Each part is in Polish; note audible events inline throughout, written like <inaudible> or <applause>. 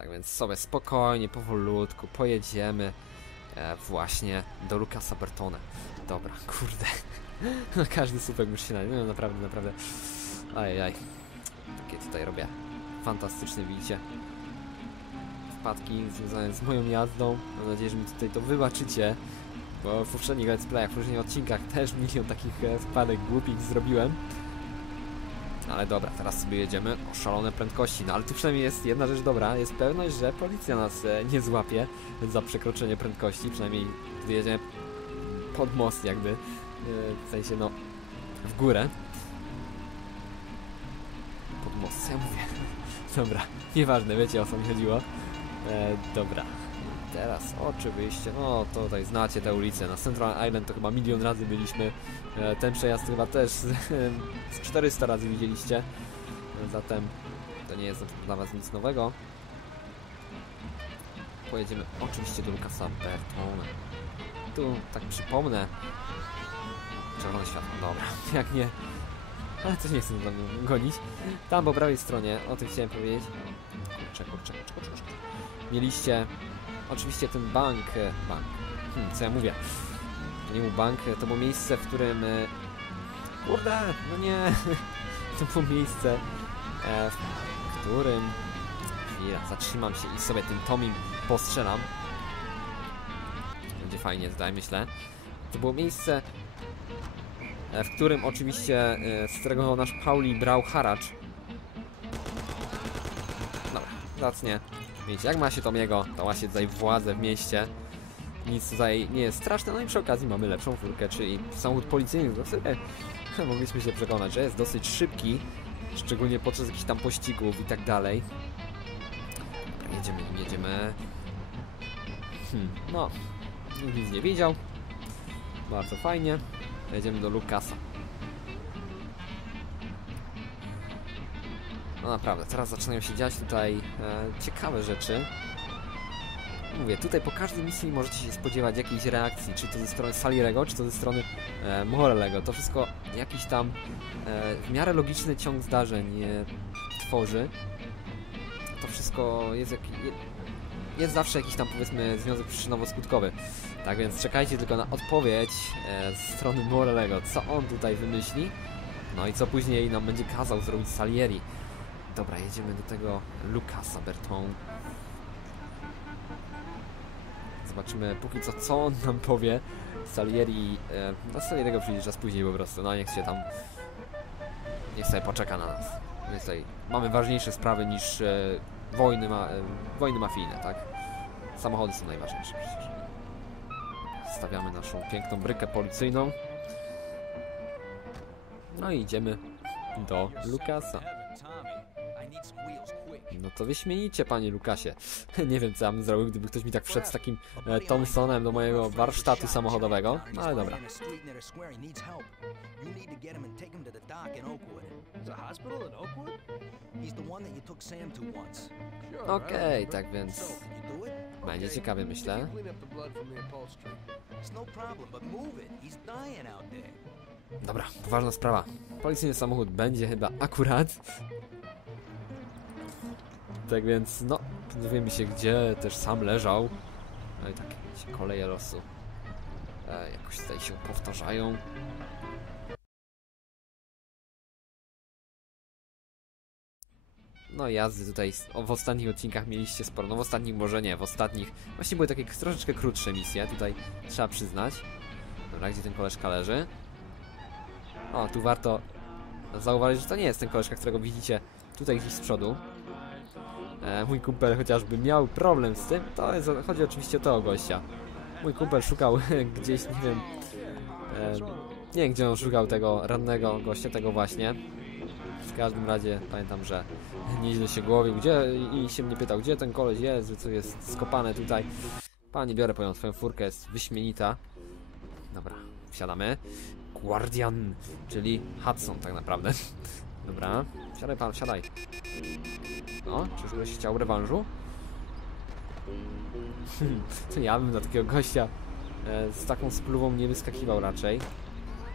Tak więc sobie spokojnie, powolutku pojedziemy e, właśnie do Lukasa Bertone. Dobra, kurde. <laughs> No, Każdy słupek musi się na... No naprawdę, naprawdę. Ajajaj. Takie tutaj robię. Fantastyczne, widzicie. Wpadki związane z moją jazdą. Mam nadzieję, że mi tutaj to wybaczycie. Bo w poprzednich let's playach, w poprzednich odcinkach też milion takich e, wpadek głupich zrobiłem. Ale dobra, teraz sobie jedziemy o szalone prędkości. No ale tu przynajmniej jest jedna rzecz dobra, jest pewność, że policja nas e, nie złapie za przekroczenie prędkości, przynajmniej gdy jedziemy pod most jakby, e, w sensie no w górę. Pod most, co ja mówię? <laughs> Dobra, nieważne, wiecie o co mi chodziło. E, dobra, teraz oczywiście, no tutaj znacie tę ulicę, na Central Island to chyba milion razy byliśmy. E, ten przejazd chyba też z, <laughs> z 400 razy widzieliście. Zatem to nie jest dla Was nic nowego. Pojedziemy oczywiście do Lucasa Bertone. Tu tak przypomnę. Czerwone światło, dobra, <laughs> jak nie. Ale coś nie chcę za mną gonić. Tam po prawej stronie, o tym chciałem powiedzieć. Kurczę, kurczę, kurczę, kurczę. Mieliście oczywiście ten bank. e, Bank. Hmm, co ja mówię? To nie był bank, to było miejsce, w którym... e, Kurde, no nie. <laughs> To było miejsce, e, w którym... Chwila, zatrzymam się i sobie tym Tomim postrzelam. Będzie fajnie tutaj, myślę. To było miejsce, e, w którym oczywiście, e, z którego nasz Pauli brał haracz. Dobra, zacnie. Wiecie, jak ma się Tomiego, to ma się tutaj władzę w mieście. Nic tutaj nie jest straszne, no i przy okazji mamy lepszą furkę, czyli samochód policyjny, do sobie <laughs> mogliśmy się przekonać, że jest dosyć szybki, szczególnie podczas jakichś tam pościgów i tak dalej. Jedziemy, jedziemy. Hmm, no, nikt nic nie widział. Bardzo fajnie. Jedziemy do Lukasa. No naprawdę, teraz zaczynają się dziać tutaj e, ciekawe rzeczy. Mówię, tutaj po każdej misji możecie się spodziewać jakiejś reakcji, czy to ze strony Salirego, czy to ze strony e, Morelego. To wszystko jakiś tam e, w miarę logiczny ciąg zdarzeń e, tworzy. To wszystko jest, jak, je, jest zawsze jakiś tam powiedzmy związek przyczynowo-skutkowy. Tak więc czekajcie tylko na odpowiedź e, ze strony Morelego, co on tutaj wymyśli. No i co później nam będzie kazał zrobić Salieri. Dobra, jedziemy do tego Lukasa Berton. Zobaczymy póki co, co on nam powie. Salieri... E, no Salieriego przyjdzie czas później po prostu, no niech się tam... Niech sobie poczeka na nas. My tutaj mamy ważniejsze sprawy niż e, wojny, ma, e, wojny mafijne, tak? Samochody są najważniejsze przecież. Stawiamy naszą piękną brykę policyjną. No i idziemy do Lukasa. No to wyśmienicie, panie Lukasie. <laughs> Nie wiem, co ja bym zrobił, gdyby ktoś mi tak wszedł z takim e, Thompsonem do mojego warsztatu samochodowego. No ale dobra. Okej, tak więc będzie ciekawie, myślę. Dobra, poważna sprawa. Policyjny samochód będzie chyba akurat. Tak więc, no, dowiemy się, gdzie też sam leżał. No i tak, wiecie, koleje losu e, jakoś tutaj się powtarzają. No jazdy tutaj w ostatnich odcinkach mieliście sporo, no w ostatnich może nie, w ostatnich właśnie były takie troszeczkę krótsze misje, tutaj trzeba przyznać. Dobra, gdzie ten koleżka leży? O, tu warto zauważyć, że to nie jest ten koleżka, którego widzicie tutaj gdzieś z przodu. E, mój kumpel chociażby miał problem z tym, to jest, chodzi oczywiście o tego gościa. Mój kumpel szukał <laughs> gdzieś, nie wiem, e, nie wiem gdzie on szukał tego rannego gościa, tego właśnie. W każdym razie pamiętam, że nieźle się głowił, gdzie i się mnie pytał, gdzie ten koleś jest, co jest skopane tutaj. Panie, biorę poją twoją furkę, jest wyśmienita. Dobra, wsiadamy. Guardian, czyli Hudson tak naprawdę. <laughs> Dobra, wsiadaj pan, wsiadaj. No, czy ktoś chciał rewanżu? <laughs> To ja bym na takiego gościa e, z taką spluwą nie wyskakiwał raczej.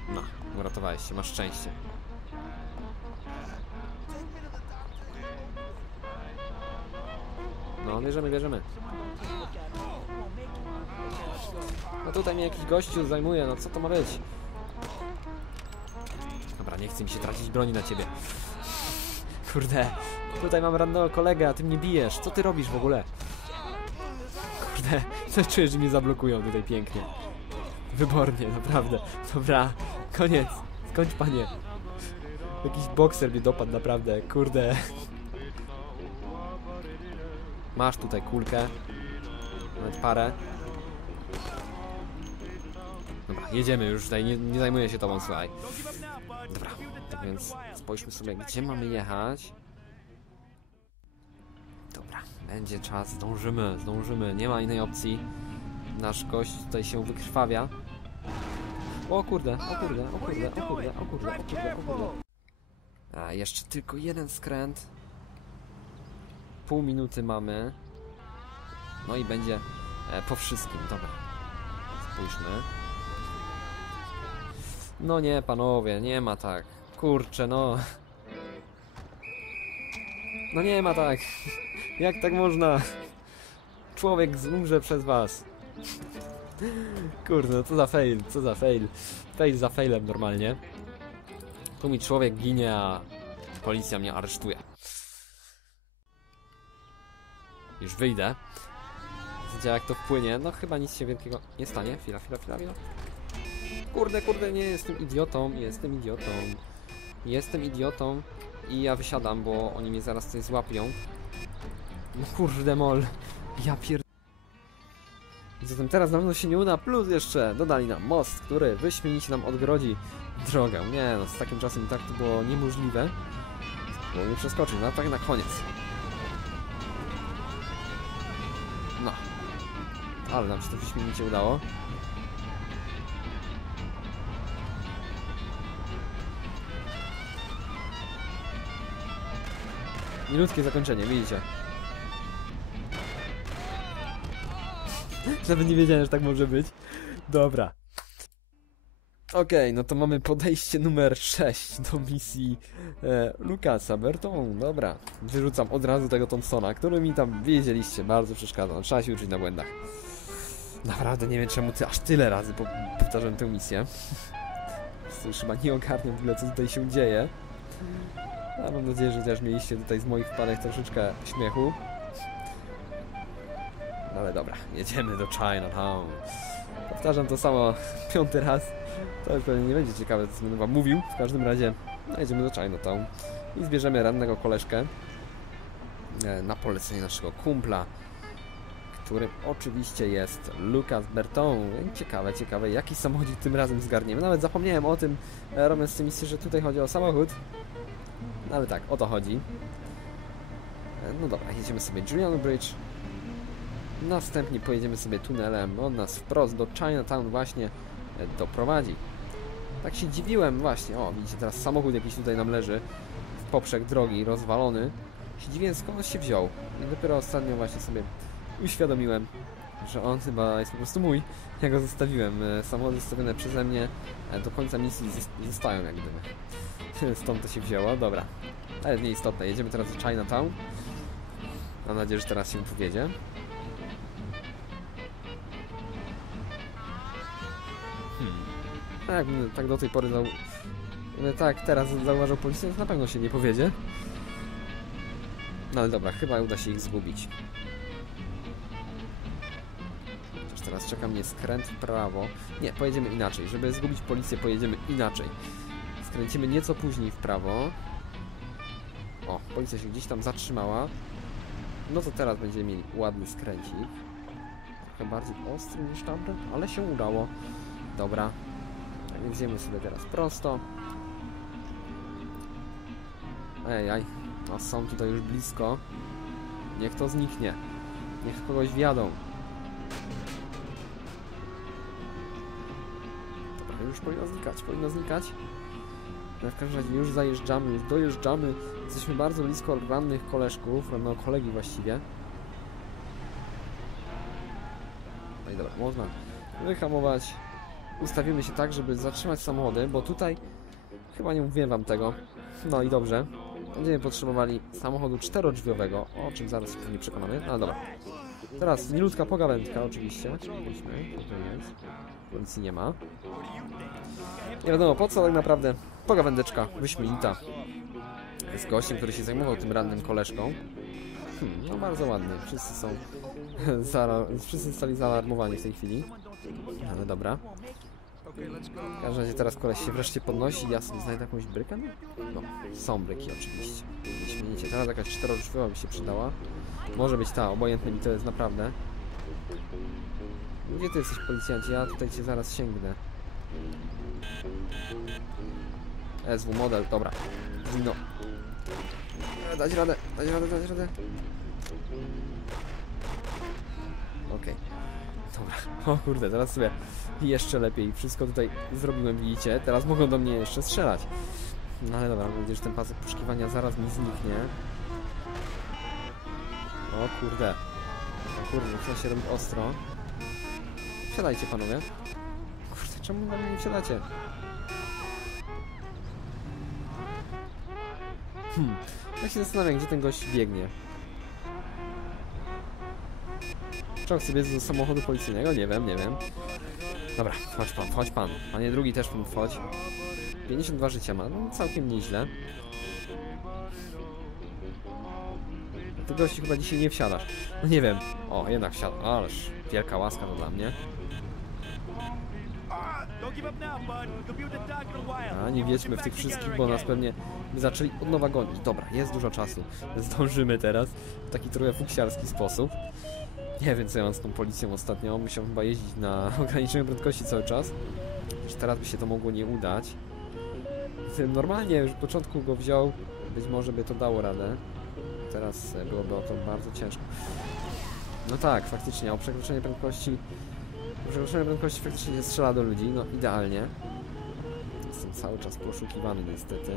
No, uratowałeś się, masz szczęście. No, bierzemy, bierzemy. No tutaj mnie jakiś gościu zajmuje, no co to ma być? Dobra, nie chcę mi się tracić broni na ciebie. Kurde, tutaj mam rannego kolegę, a ty mnie bijesz. Co ty robisz w ogóle? Kurde, <laughs> coś czuję, że mnie zablokują tutaj pięknie. Wybornie, naprawdę. Dobra, koniec. Skończ panie. Jakiś bokser mnie dopadł, naprawdę. Kurde. Masz tutaj kulkę. Nawet parę. Dobra, jedziemy już tutaj, nie, nie zajmuję się tobą, słuchaj. Dobra, tak więc spójrzmy sobie, gdzie mamy jechać. Dobra, będzie czas, zdążymy, zdążymy, nie ma innej opcji. Nasz gość tutaj się wykrwawia. O kurde, o kurde, o kurde, o kurde, o kurde, o kurde, o kurde. A, jeszcze tylko jeden skręt. Pół minuty mamy. No i będzie e, po wszystkim, dobra. Spójrzmy. No nie, panowie, nie ma tak. Kurczę, no. No nie ma tak. Jak tak można? Człowiek umrze przez was. Kurde, no co za fail, co za fail. Fail za failem normalnie. Tu mi człowiek ginie, a policja mnie aresztuje. Już wyjdę. Widzę jak to wpłynie. No chyba nic się wielkiego nie stanie. Chwila, chwila, chwila, chwila. Kurde, kurde, nie jestem idiotą, jestem idiotą. Jestem idiotą i ja wysiadam, bo oni mnie zaraz tutaj złapią. No kurde mol. Ja pier... Zatem teraz na pewno się nie uda, plus jeszcze dodali nam most, który wyśmienicie nam odgrodzi drogę. Nie no, z takim czasem i tak to było niemożliwe. Bo nie przeskoczył, no tak na koniec. No. Ale nam się to wyśmienicie udało. Milutkie zakończenie, widzicie. <laughs> Nawet nie wiedziałem, że tak może być. Dobra. Okej, no to mamy podejście numer 6 do misji e, Lukasa Berton. Dobra, wyrzucam od razu tego Thompsona, który mi tam, wiedzieliście, bardzo przeszkadzał. Trzeba się uczyć na błędach. Naprawdę nie wiem, czemu ty aż tyle razy po powtarzałem tę misję. <laughs> Już chyba nie ogarniam w ogóle, co tutaj się dzieje. A mam nadzieję, że też mieliście tutaj z moich wpadek troszeczkę śmiechu. No ale dobra, jedziemy do Chinatown. Powtarzam to samo <laughs> piąty raz. To już pewnie nie będzie ciekawe, co będę wam mówił. W każdym razie no, jedziemy do Chinatown i zbierzemy rannego koleżkę e, na polecenie naszego kumpla, którym oczywiście jest Lucas Berton. Ciekawe, ciekawe, jaki samochodzik tym razem zgarniemy. Nawet zapomniałem o tym, robiąc tę misję, że tutaj chodzi o samochód. Ale tak, o to chodzi. E, No dobra, jedziemy sobie Julian Bridge. Następnie pojedziemy sobie tunelem. On nas wprost do Chinatown właśnie e, doprowadzi. Tak się dziwiłem właśnie. O, widzicie, teraz samochód jakiś tutaj nam leży w poprzek drogi, rozwalony. Się dziwiłem skąd on się wziął. I dopiero ostatnio właśnie sobie uświadomiłem, że on chyba jest po prostu mój. Ja go zostawiłem. E, Samochody zostawione przeze mnie e, do końca misji zos- zostają jak gdyby. <laughs> Stąd to się wzięło, dobra. Ale nieistotne, jedziemy teraz do Chinatown. Mam nadzieję, że teraz się powiedzie. Hmm. Tak, tak do tej pory zau... Tak, teraz zauważył policję, to na pewno się nie powiedzie. No ale dobra, chyba uda się ich zgubić. Teraz czeka mnie skręt w prawo. Nie, pojedziemy inaczej. Żeby zgubić policję, pojedziemy inaczej. Skręcimy nieco później w prawo. O, policja się gdzieś tam zatrzymała. No to teraz będziemy mieli ładny skręcik. Trochę bardziej ostry niż tamten, ale się udało. Dobra. Tak więc jedziemy sobie teraz prosto. Ej. No są tutaj już blisko. Niech to zniknie. Niech kogoś wjadą. Już powinno znikać, powinno znikać. No w każdym razie już zajeżdżamy, już dojeżdżamy. Jesteśmy bardzo blisko rannych koleżków, no kolegi właściwie. No i dobra, można wyhamować. Ustawimy się tak, żeby zatrzymać samochody, bo tutaj chyba nie mówiłem wam tego. No i dobrze. Będziemy potrzebowali samochodu czterodrzwiowego, o czym zaraz się pewnie przekonamy. No dobra. Teraz nieludzka pogawędka oczywiście. To jest. Policji nie ma. Nie wiadomo po co tak naprawdę. Pogawędeczka wyśmienita. Z gościem, który się zajmował tym rannym koleżką. Hmm, no bardzo ładnie. Wszyscy są... <laughs> Wszyscy zostali zaalarmowani w tej chwili. Ale dobra. W każdym razie teraz koleś się wreszcie podnosi. Ja sobie znajdę jakąś brykę? No, są bryki oczywiście. Wyśmienicie. Teraz jakaś czterodrzwiowa by się przydała. Może być ta, obojętnie mi to jest naprawdę. Gdzie ty jesteś policjancie? Ja tutaj cię zaraz sięgnę. SW model, dobra. No. E, Dać radę, dać radę, dać radę. Okej. Dobra. <laughs> O kurde, teraz sobie jeszcze lepiej wszystko tutaj zrobiłem, widzicie? Teraz mogą do mnie jeszcze strzelać. No ale dobra, mam ten pasek poszukiwania zaraz mi zniknie. O kurde. O kurde, zaczyna się robić ostro. Wsiadajcie panowie. Kurde, czemu na mnie nie wsiadacie? Hmm. Ja się zastanawiam, gdzie ten gość biegnie. Chce biec do samochodu policyjnego? Nie wiem, nie wiem. Dobra, chodź pan, chodź pan. Panie drugi też pan wchodź. 52 życia ma, no całkiem nieźle. Ty gości chyba dzisiaj nie wsiadasz. No nie wiem. O, jednak wsiada. Ależ wielka łaska to dla mnie. A, nie wiedźmy w tych wszystkich, bo nas pewnie zaczęli od nowa gonić. Dobra, jest dużo czasu. Zdążymy teraz w taki trochę fuksiarski sposób. Nie wiem, co ja mam z tą policją ostatnio. Musiałem chyba jeździć na <laughs> ograniczeniu prędkości cały czas. Już teraz by się to mogło nie udać. Normalnie już w początku go wziął, być może by to dało radę. Teraz e, byłoby o to bardzo ciężko. No tak, faktycznie, o przekroczenie prędkości... O przekroczenie prędkości faktycznie nie strzela do ludzi, no idealnie. Jestem cały czas poszukiwany niestety.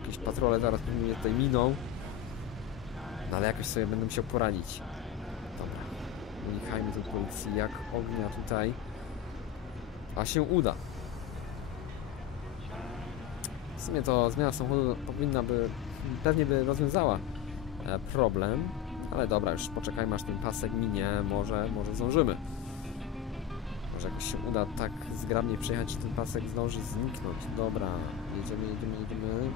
Jakieś patrole zaraz mnie tutaj miną. No ale jakoś sobie będę musiał poradzić. Dobra. Unikajmy tej policji jak ognia tutaj. A się uda. W sumie to zmiana samochodu powinna by, pewnie by rozwiązała e, problem. Ale dobra, już poczekajmy aż ten pasek minie, może, może zdążymy. Może jakoś się uda tak zgrabnie przejechać, ten pasek zdąży zniknąć. Dobra, jedziemy, jedziemy, jedziemy.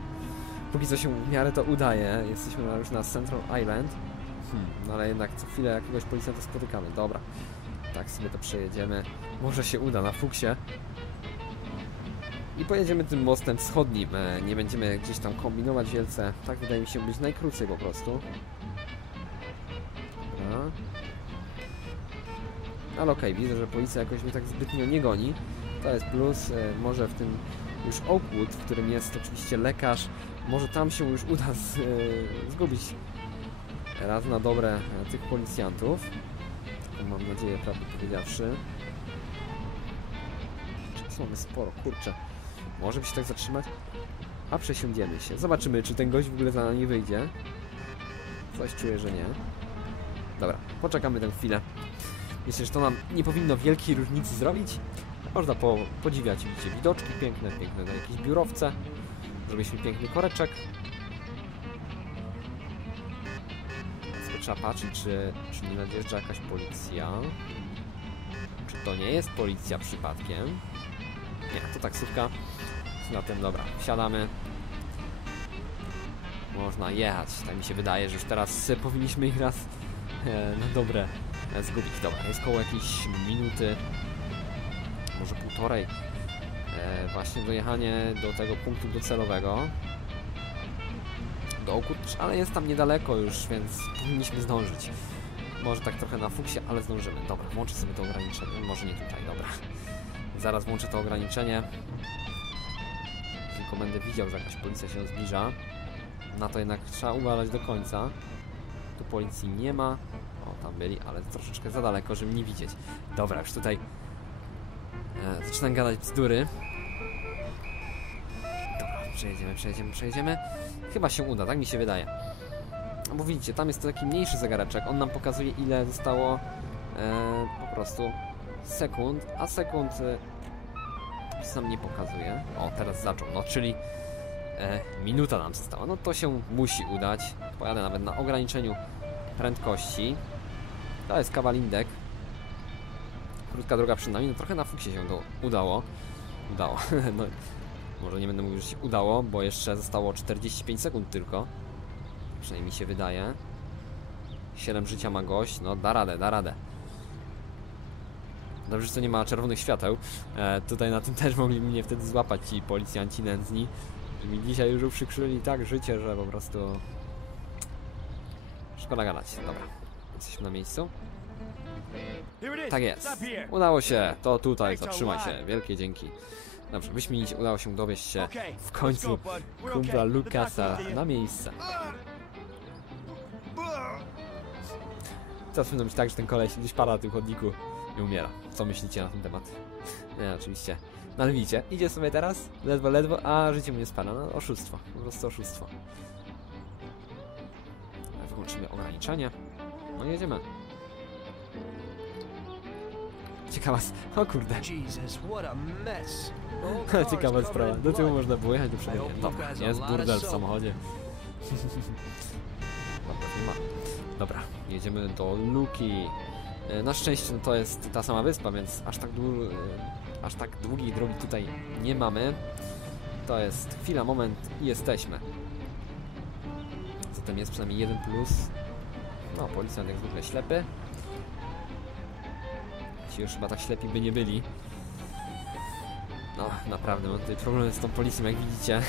Póki co się w miarę to udaje. Jesteśmy już na Central Island. Hmm, no ale jednak co chwilę jakiegoś policjanta spotykamy. Dobra, tak sobie to przejedziemy. Może się uda na fuksie. I pojedziemy tym mostem wschodnim. E, Nie będziemy gdzieś tam kombinować wielce. Tak wydaje mi się być najkrócej po prostu. Ale okej, widzę, że policja jakoś mnie tak zbytnio nie goni. To jest plus. E, Może w tym już Oakwood, w którym jest oczywiście lekarz, może tam się już uda z, e, zgubić raz na dobre e, tych policjantów. Mam nadzieję, prawdę powiedziawszy. Czasu mamy sporo, kurczę. Może by się tak zatrzymać? A przesiądziemy się. Zobaczymy, czy ten gość w ogóle za nami wyjdzie. Coś czuję, że nie. Dobra, poczekamy tę chwilę. Myślę, że to nam nie powinno wielkiej różnicy zrobić. Można po, podziwiać, widzicie, widoczki piękne, piękne jakieś biurowce. Zrobiliśmy piękny koreczek. Trzeba patrzeć, czy, czy nie nadjeżdża jakaś policja. Czy to nie jest policja przypadkiem? Nie, to taksówka. Zatem dobra, wsiadamy. Można jechać. Tak mi się wydaje, że już teraz powinniśmy ich raz e, na dobre zgubić. Dobra, jest koło jakiejś minuty, może półtorej. E, właśnie dojechanie do tego punktu docelowego. Do Oakwood, ale jest tam niedaleko już, więc powinniśmy zdążyć. Może tak trochę na fuksie, ale zdążymy. Dobra, włączę sobie to ograniczenie. Może nie tutaj, dobra. Zaraz włączę to ograniczenie. Tylko będę widział, że jakaś policja się zbliża. Na to jednak trzeba uważać do końca. Tu policji nie ma. O, tam byli, ale troszeczkę za daleko, żeby nie widzieć. Dobra, już tutaj e, zaczynam gadać bzdury. Dobra, przejedziemy, przejedziemy, przejedziemy. Chyba się uda, tak mi się wydaje. Bo widzicie, tam jest taki mniejszy zegareczek. On nam pokazuje, ile zostało e, po prostu sekund, a sekund e, nam nie pokazuje. O, teraz zaczął. No, czyli e, minuta nam została. No to się musi udać. Pojadę nawet na ograniczeniu prędkości. To jest kawalindek. Krótka droga przed nami, no trochę na fuksie się to udało. Udało. <laughs> no, może nie będę mówił, że się udało, bo jeszcze zostało 45 sekund tylko. Przynajmniej mi się wydaje. 7 życia ma gość, no da radę, da radę. Dobrze, że to nie ma czerwonych świateł. E, tutaj na tym też mogli mnie wtedy złapać ci policjanci nędzni. Mi dzisiaj już uprzykrzyli tak życie, że po prostu... Szkoda gadać. Dobra, jesteśmy na miejscu. Tak jest. Udało się. To tutaj, zatrzymaj się. Wielkie dzięki. Dobrze, wyśmienicie. Udało się dowieść się w końcu kumpla Lukasa na miejsce. Teraz powinno być tak, że ten koleś gdzieś pada na tym chodniku i umiera. Co myślicie na ten temat? Nie, oczywiście. No ale widzicie, idzie sobie teraz, ledwo, ledwo, a życie mu nie spada. No oszustwo, po prostu oszustwo. Wyłączymy ograniczenie. No jedziemy. Ciekawa O kurde. <laughs> Ciekawa sprawa. Do tyłu można było jechać do przodu. nie. Dobra, jest burdel w samochodzie. <laughs> Dobra, nie ma. Dobra, jedziemy do Luki. E, Na szczęście to jest ta sama wyspa, więc aż tak, dłu... e, aż tak długiej drogi tutaj nie mamy. To jest chwila, moment i jesteśmy. Zatem jest przynajmniej jeden plus. No, policjant jak zwykle ślepy. Ci już chyba tak ślepi by nie byli. No, naprawdę, mam tutaj problemy z tą policją, jak widzicie.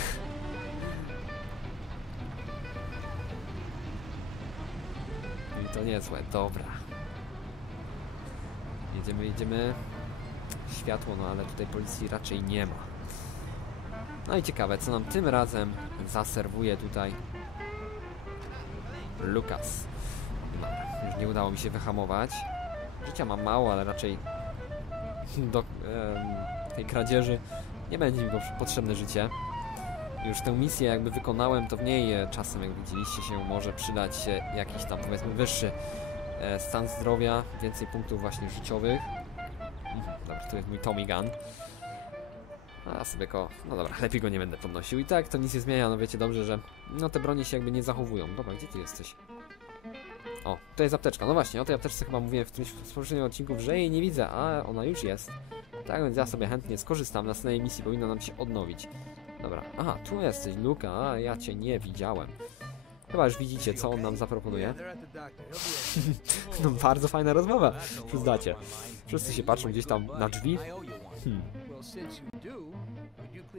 I to niezłe, dobra. Jedziemy, jedziemy. Światło, no ale tutaj policji raczej nie ma. No i ciekawe, co nam tym razem zaserwuje tutaj Lukas. Już nie udało mi się wyhamować. Życia mam mało, ale raczej do em, tej kradzieży nie będzie mi po- potrzebne życie. Już tę misję jakby wykonałem, to w niej e, czasem, jak widzieliście, się może przydać e, jakiś tam powiedzmy wyższy e, stan zdrowia, więcej punktów właśnie życiowych. Mhm, Dobra, tu jest mój Tommy Gun. A sobie go, no dobra, <laughs> lepiej go nie będę podnosił. I tak to nic nie zmienia, no wiecie dobrze, że no te bronie się jakby nie zachowują. Dobra, gdzie ty jesteś? O, to jest apteczka. No właśnie, o tej apteczce chyba mówiłem w którymś z odcinków, że jej nie widzę, a ona już jest. Tak więc ja sobie chętnie skorzystam. Na następnej misji powinna nam się odnowić. Dobra, aha, tu jesteś, Luka, a ja cię nie widziałem. Chyba już widzicie, co on nam zaproponuje. <laughs> No bardzo fajna rozmowa, przyznacie. Wszyscy się patrzą gdzieś tam na drzwi. Hmm.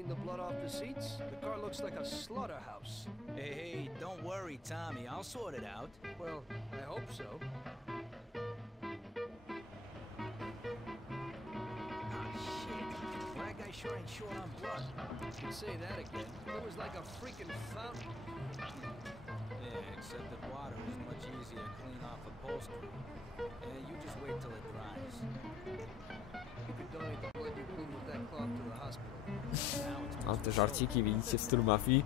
The blood off the seats? The car looks like a slaughterhouse. Hey, hey, don't worry, Tommy. I'll sort it out. Well, I hope so. Ah, shit. Black guy sure ain't short on blood. You say that again. It was like a freaking fountain. Yeah, except that water is much easier to clean off upholstery. Yeah, you just wait till it dries. You could donate the blood you cleaned with that cloth to the hospital. Mam te żarciki, widzicie, w stylu mafii.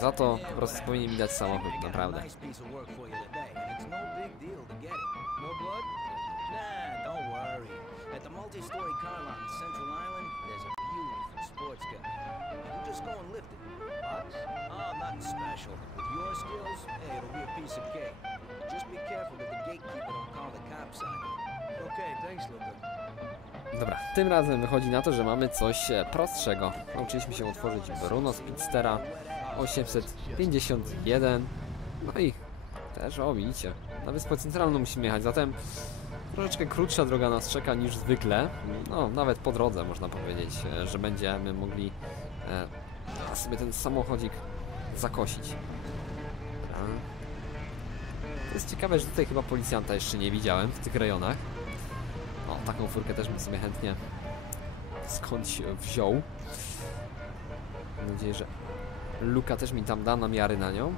Za to po prostu powinien mi dać samochód, naprawdę. A a. Just be careful that the gatekeeper don't call the cops on you. Dobra, tym razem wychodzi na to, że mamy coś e, prostszego. Nauczyliśmy się otworzyć Bruno Speedstera 851. No i też, o widzicie, na Wyspę Centralną musimy jechać, zatem troszeczkę krótsza droga nas czeka niż zwykle. No, nawet po drodze można powiedzieć, e, że będziemy mogli e, sobie ten samochodzik zakosić. To jest ciekawe, że tutaj chyba policjanta jeszcze nie widziałem w tych rejonach. O, taką furkę też bym sobie chętnie skądś wziął. Mam nadzieję, że Luka też mi tam da namiary na nią.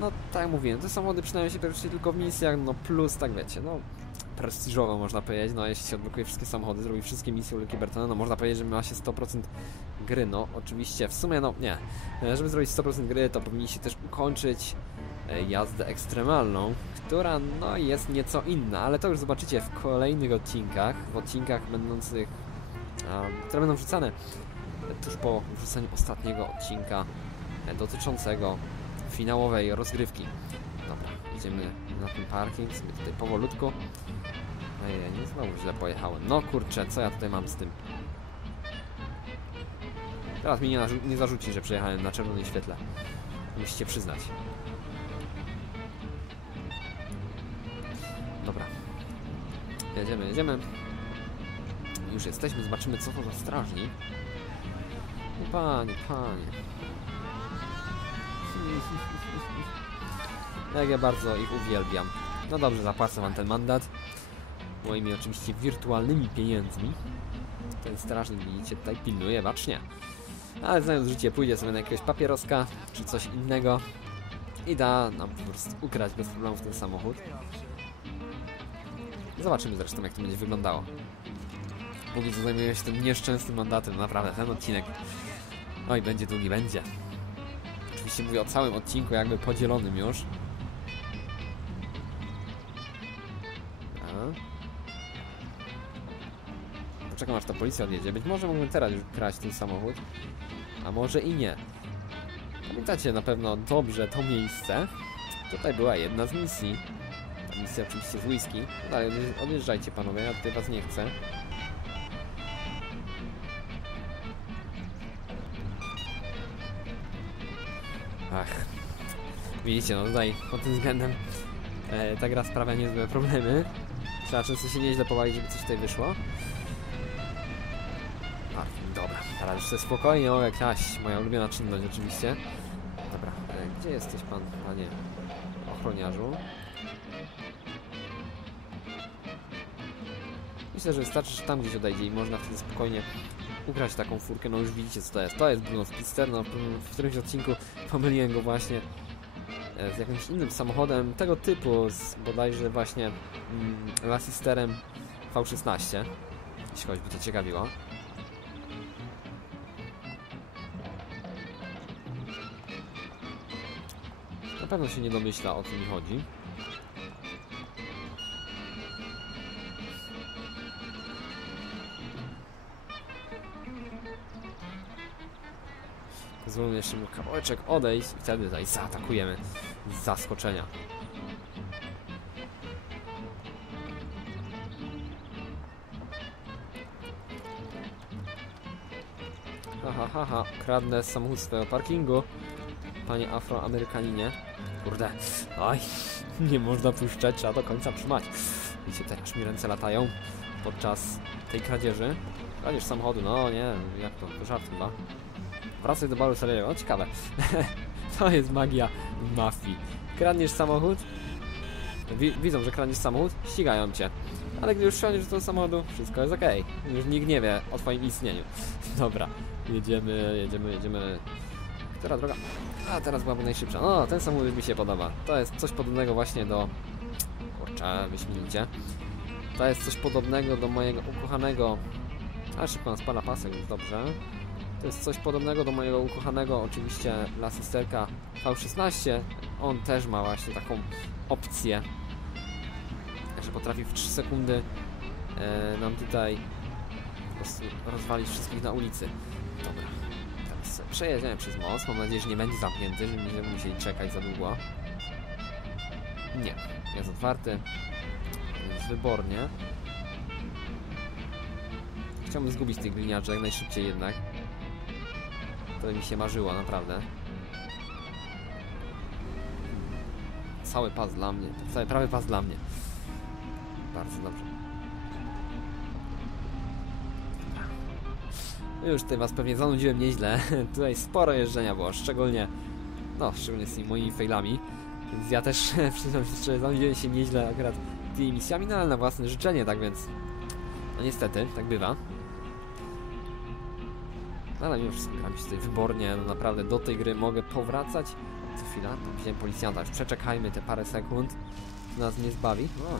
No, tak jak mówiłem, te samochody przynajmniej się praktycznie tylko w misjach, no plus, tak wiecie, no prestiżowo można powiedzieć, no jeśli się odblokuje wszystkie samochody, zrobi wszystkie misje Luki Bertona, no można powiedzieć, że ma się 100% gry, no oczywiście, w sumie no nie, E, żeby zrobić 100% gry, to powinniście też ukończyć e, jazdę ekstremalną, która no jest nieco inna, ale to już zobaczycie w kolejnych odcinkach, w odcinkach będących a, które będą wrzucane tuż po wrzuceniu ostatniego odcinka dotyczącego finałowej rozgrywki. Dobra, idziemy na ten parking, sobie tutaj powolutku. Ej, nie znowu źle pojechałem. No kurczę, co ja tutaj mam z tym? Teraz mi nie, nie zarzuci, że przejechałem na czerwonym świetle. Musicie przyznać. Jedziemy, jedziemy. Już jesteśmy, zobaczymy co to za strażnik. No Panie, panie. <laughs> Jak ja bardzo ich uwielbiam. No dobrze, zapłacę wam ten mandat. Moimi oczywiście wirtualnymi pieniędzmi. Ten strażnik, widzicie, tutaj pilnuje bacznie. Ale znając życie, pójdzie sobie na jakiegoś papieroska, czy coś innego i da nam po prostu ukraść bez problemów ten samochód. Zobaczymy zresztą, jak to będzie wyglądało. Póki co zajmuję się tym nieszczęsnym mandatem, naprawdę, ten odcinek Oj, będzie długi, będzie. Oczywiście mówię o całym odcinku, jakby podzielonym już. Poczekam aż ta policja odjedzie. Być może mógłbym teraz już kraść ten samochód, a może i nie. Pamiętacie na pewno dobrze to miejsce. Tutaj była jedna z misji. Ta misja oczywiście z whisky. Dalej, odjeżdż- odjeżdżajcie panowie, ja tutaj was nie chcę. Ach. Widzicie, no tutaj pod tym względem e, ta gra sprawia niezłe problemy. Trzeba często się nieźle pobawić, żeby coś tutaj wyszło. Dobra. Teraz już sobie spokojnie mogę kraść. Moja ulubiona czynność oczywiście. Dobra, e, gdzie jesteś pan, panie ochroniarzu? Myślę, że wystarczy, że tam gdzieś odejdzie i można wtedy spokojnie ugrać taką furkę. No już widzicie co to jest. To jest Bruno Spister. No, w którymś odcinku <laughs> pomyliłem go właśnie e, z jakimś innym samochodem tego typu, z bodajże właśnie mm, Lassisterem V16. Jeśli kogoś by to ciekawiło. Na pewno się nie domyśla o co mi chodzi. Pozwólmy jeszcze mu kawałeczek odejść i wtedy tutaj zaatakujemy z zaskoczenia. Ha, ha, ha. Kradnę samochód swojego parkingu. Panie Afroamerykaninie. Kurde. Oj, <laughs> nie można puszczać, trzeba do końca trzymać. Widzicie, teraz mi ręce latają podczas tej kradzieży. Kradzież samochodu, no nie, jak to, to żart chyba. Wracaj do baru serialowego. O, ciekawe. <laughs> to jest magia mafii. Kradniesz samochód, wi widzą, że kradniesz samochód, ścigają cię. Ale gdy już wsiądziesz do samochodu, wszystko jest ok. Już nikt nie wie o twoim istnieniu. <laughs> Dobra, jedziemy, jedziemy, jedziemy. Która droga? A, teraz byłaby najszybsza. No, ten samochód mi się podoba. To jest coś podobnego właśnie do... Kurczę, wyśmienicie. To jest coś podobnego do mojego ukochanego... Ale szybko nas pasek, więc dobrze. To jest coś podobnego do mojego ukochanego oczywiście Lassisterka V16. On też ma właśnie taką opcję, że potrafi w 3 sekundy e, nam tutaj rozwalić wszystkich na ulicy. Dobra, teraz przejedziemy przez most. Mam nadzieję, że nie będzie zamknięty, że nie będziemy musieli czekać za długo. Nie, jest otwarty. Jest wybornie. Chciałbym zgubić tych gliniarzy jak najszybciej jednak. To mi się marzyło, naprawdę. Cały pas dla mnie. Cały prawy pas dla mnie. Bardzo dobrze. Już tutaj was pewnie zanudziłem nieźle. <laughs> tutaj sporo jeżdżenia było, szczególnie no, szczególnie z tymi moimi failami. Więc ja też <laughs> przyznam się zanudziłem się nieźle akurat tymi misjami, no ale na własne życzenie, tak więc no niestety, tak bywa. No, ale mimo wszystko gram się tutaj wybornie, no naprawdę do tej gry mogę powracać. Co chwila, widziałem policjanta, już przeczekajmy te parę sekund, nas nie zbawi. O,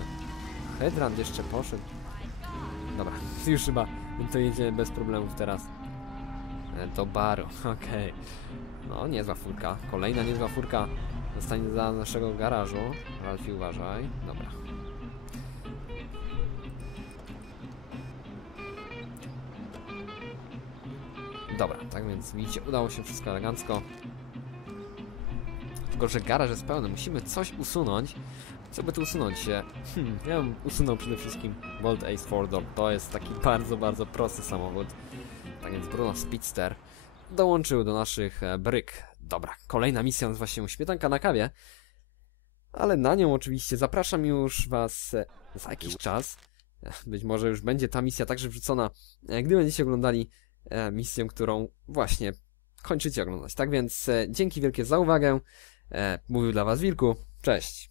hydrant jeszcze poszedł. Dobra, <laughs> już chyba to jedziemy bez problemów teraz. E, Do baru, <laughs> okej. No, niezła furka, kolejna niezła furka zostanie za naszego garażu. Ralfie, uważaj. Dobra. Dobra, tak więc widzicie, udało się wszystko elegancko. Tylko, że garaż jest pełny, musimy coś usunąć. Co by tu usunąć? E, Hmm, ja bym usunął przede wszystkim Bolt Ace 4 Door. To jest taki bardzo, bardzo prosty samochód. Tak więc Bruno Speedster dołączył do naszych e, bryk. Dobra, kolejna misja nazywa się Śmietanka na kawie. Ale na nią oczywiście zapraszam już Was e, za jakiś czas. Być może już będzie ta misja także wrzucona, e, gdy będziecie oglądali misję, którą właśnie kończycie oglądać. Tak więc e, dzięki wielkie za uwagę. E, Mówił dla Was Wilku. Cześć.